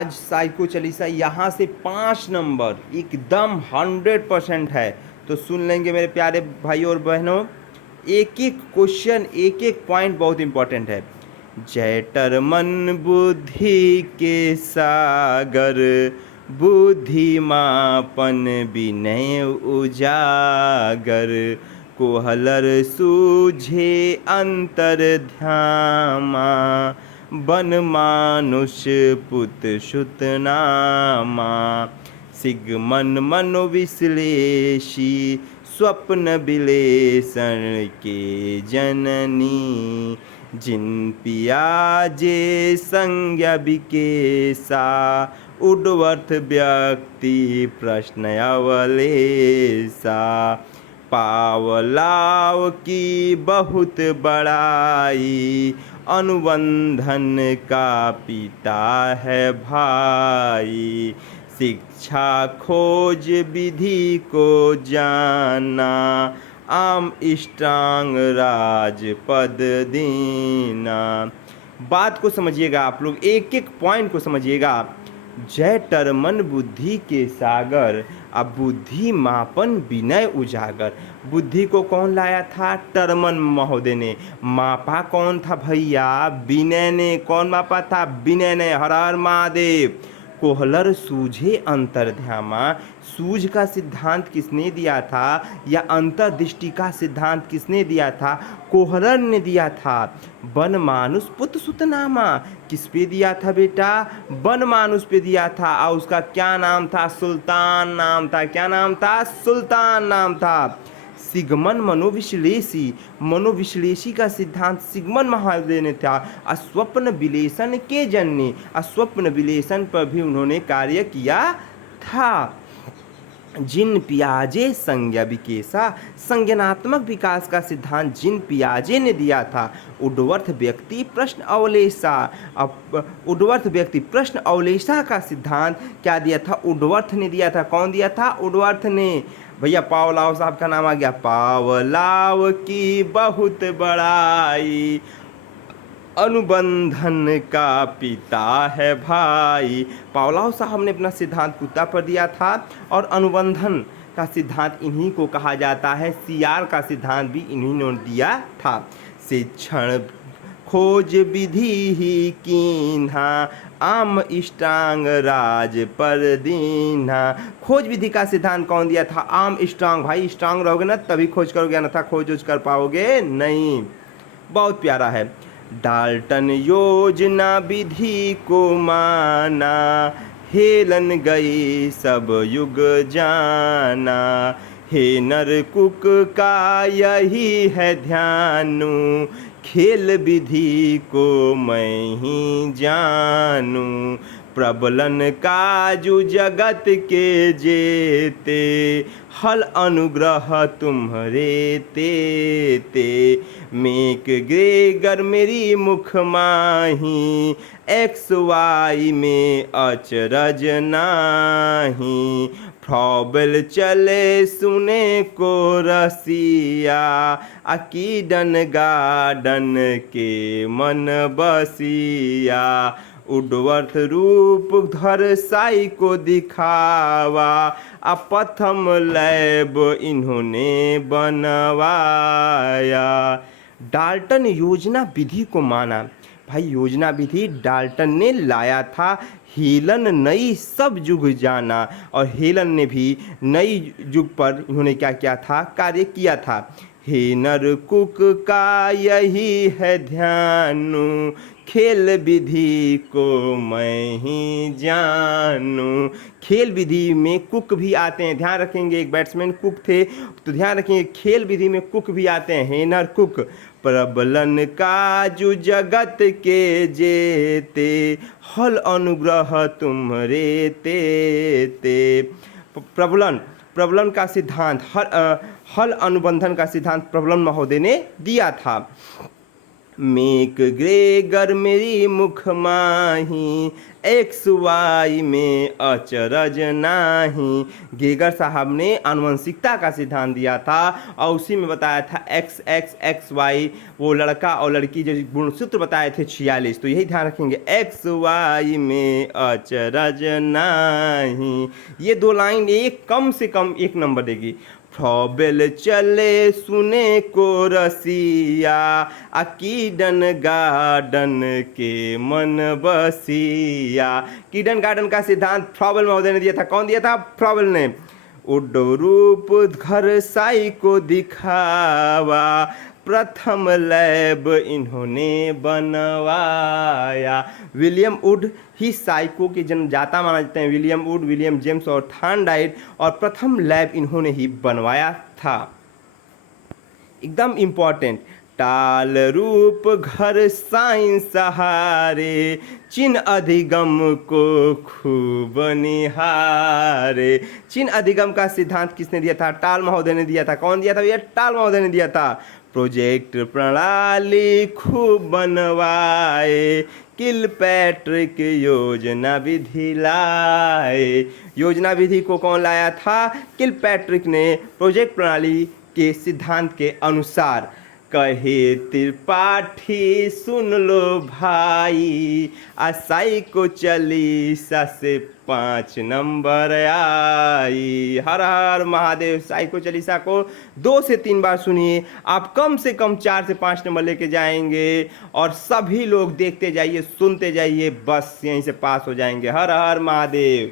आज साइको चलीसा यहाँ से 5 नंबर एकदम 100% है। तो सुन लेंगे मेरे प्यारे भाई और बहनों। एक एक क्वेश्चन, एक एक पॉइंट बहुत इंपॉर्टेंट है। जैटर मन बुद्धि के सागर, बुद्धिमापन विनय उजागर, कोहलर सूझे अंतर ध्यामा, बन मानुष पुत सुत नामा। सिगमन मनोविश्लेषी, स्वप्न विलेसन के जननी, जिन पियाजे संज्ञा विकेसा, उड्वर्थ व्यक्ति प्रश्न अवलेसा। पावलाव की बहुत बड़ाई, अनुबंधन का पिता है भाई। शिक्षा खोज विधि को जाना, आम इष्टांग राज पद दीना। बात को समझिएगा आप लोग, एक एक पॉइंट को समझिएगा। जय टरमन बुद्धि के सागर, अब बुद्धि मापन विनय उजागर। बुद्धि को कौन लाया था? टरमन महोदय ने। मापा कौन था भैया? विनय ने। कौन मापा था? विनय ने। हर हर महादेव। कोहलर सूझे अंतर्ध्यामा, सूझ का सिद्धांत किसने दिया था या अंतर्दृष्टि का सिद्धांत किसने दिया था? कोहलर ने दिया था। बन मानुष पुत सुतनामा, किस पे दिया था बेटा? बन मानुष पे दिया था। और उसका क्या नाम था? सुल्तान नाम था। क्या नाम था? सुल्तान नाम था। सिगमन मनोविश्लेषी, मनोविश्लेषी का सिद्धांत सिगमन महादेव ने था। अस्वप्न विलेसन के जननी, अस्वप्न विलेसन पर भी उन्होंने कार्य किया था। जिन पियाजे संज्ञा विकेसा, संज्ञानात्मक विकास का सिद्धांत जिन पियाजे ने दिया था। उड्वर्थ व्यक्ति प्रश्न अवलेशा, अब उड्वर्थ व्यक्ति प्रश्न अवलेशा का सिद्धांत क्या दिया था? उड्वर्थ ने दिया था। कौन दिया था? उड्वर्थ ने। भैया पावलाव साहब का नाम आ गया। पावलाव की बहुत बड़ाई, अनुबंधन का पिता है भाई। पावलाव साहब ने अपना सिद्धांत कुत्ता पर दिया था और अनुबंधन का सिद्धांत इन्हीं को कहा जाता है। सीआर का सिद्धांत भी इन्हीं ने दिया था। शिक्षण खोज विधि ही कीन्हा, आम इष्टांग राज पर दीन्हा। खोज विधि का सिद्धांत कौन दिया था? आम इष्टांग। भाई इष्टांग रहोगे ना तभी खोज करोगे, अन्यथा खोज कर पाओगे नहीं। बहुत प्यारा है। डाल्टन योजना विधि को माना, हेलन गई सब युग जाना। हे नरकुक का यही है ध्यानु, खेल विधि को मैं ही जानू। प्रबलन काजु जगत के जेते, हल अनुग्रह तुम्हारे ते। मेक ग्रेगर मेरी मुख माही, एक्स वाई में अचरज नाही। फ्रॉबल चले सुने को रसिया, अकीडन गार्डन के मन बसिया। उड्वर्थ रूप धर साई को दिखावा, प्रथम लैब इन्होंने बनवाया। डाल्टन योजना विधि को माना। भाई योजना विधि डाल्टन ने लाया था। हेलन नई सब युग जाना, और हेलन ने भी नई युग पर इन्होंने क्या किया था? कार्य किया था। हे नरकुक का यही है ध्यानु, खेल विधि को मैं ही जानू। खेल विधि में कुक भी आते हैं, ध्यान रखेंगे। एक बैट्समैन कुक थे तो ध्यान रखेंगे खेल विधि में कुक भी आते हैं। हेनर कुक। प्रबलन काजु जगत के जेते, हल अनुग्रह तुम्हारे ते। प्रबलन, प्रबलन का सिद्धांत हल अनुबंधन का सिद्धांत प्रबलन महोदय ने दिया था। मेक ग्रेगर मेरी मुख माही, एक्स वाई में अचरज नाही। गेगर साहब ने आनुवंशिकता का सिद्धांत दिया था और उसी में बताया था एक्स एक्स एक्स वाई, वो लड़का और लड़की जो गुणसूत्र बताए थे 46। तो यही ध्यान रखेंगे, एक्स वाई में अचरज नाही। ये दो लाइन एक कम से कम 1 नंबर देगी। फ्रॉबेल चले सुने को रसिया, कीडन गार्डन के मन बसिया। कीडन गार्डन का सिद्धांत फ्रॉबेल महोदय ने दिया था। कौन दिया था? फ्रॉबेल ने। उड्डरूप घर साई को दिखावा, प्रथम लैब इन्होंने बनवाया। विलियम वुड ही साइको के जन्मदाता माना जाते हैं। विलियम वुड, विलियम जेम्स और थॉर्नडाइक, और प्रथम लैब इन्होंने ही बनवाया था। एकदम इम्पॉर्टेंट। टाल रूप घर साइन सहारे, चिन्ह अधिगम को खूब निहारे। चिन्ह अधिगम का सिद्धांत किसने दिया था? टाल महोदय ने दिया था। कौन दिया था? ये टाल महोदय ने दिया था। प्रोजेक्ट प्रणाली खूब बनवाए, किलपैट्रिक योजना विधि लाए। योजना विधि को कौन लाया था? किलपैट्रिक ने, प्रोजेक्ट प्रणाली के सिद्धांत के अनुसार। कहे त्रिपाठी सुन लो भाई, आसाई को चालीसा से 5 नंबर आई। हर हर महादेव। साइको चालीसा को 2 से 3 बार सुनिए, आप कम से कम 4 से 5 नंबर लेके जाएंगे। और सभी लोग देखते जाइए, सुनते जाइए, बस यहीं से पास हो जाएंगे। हर हर महादेव।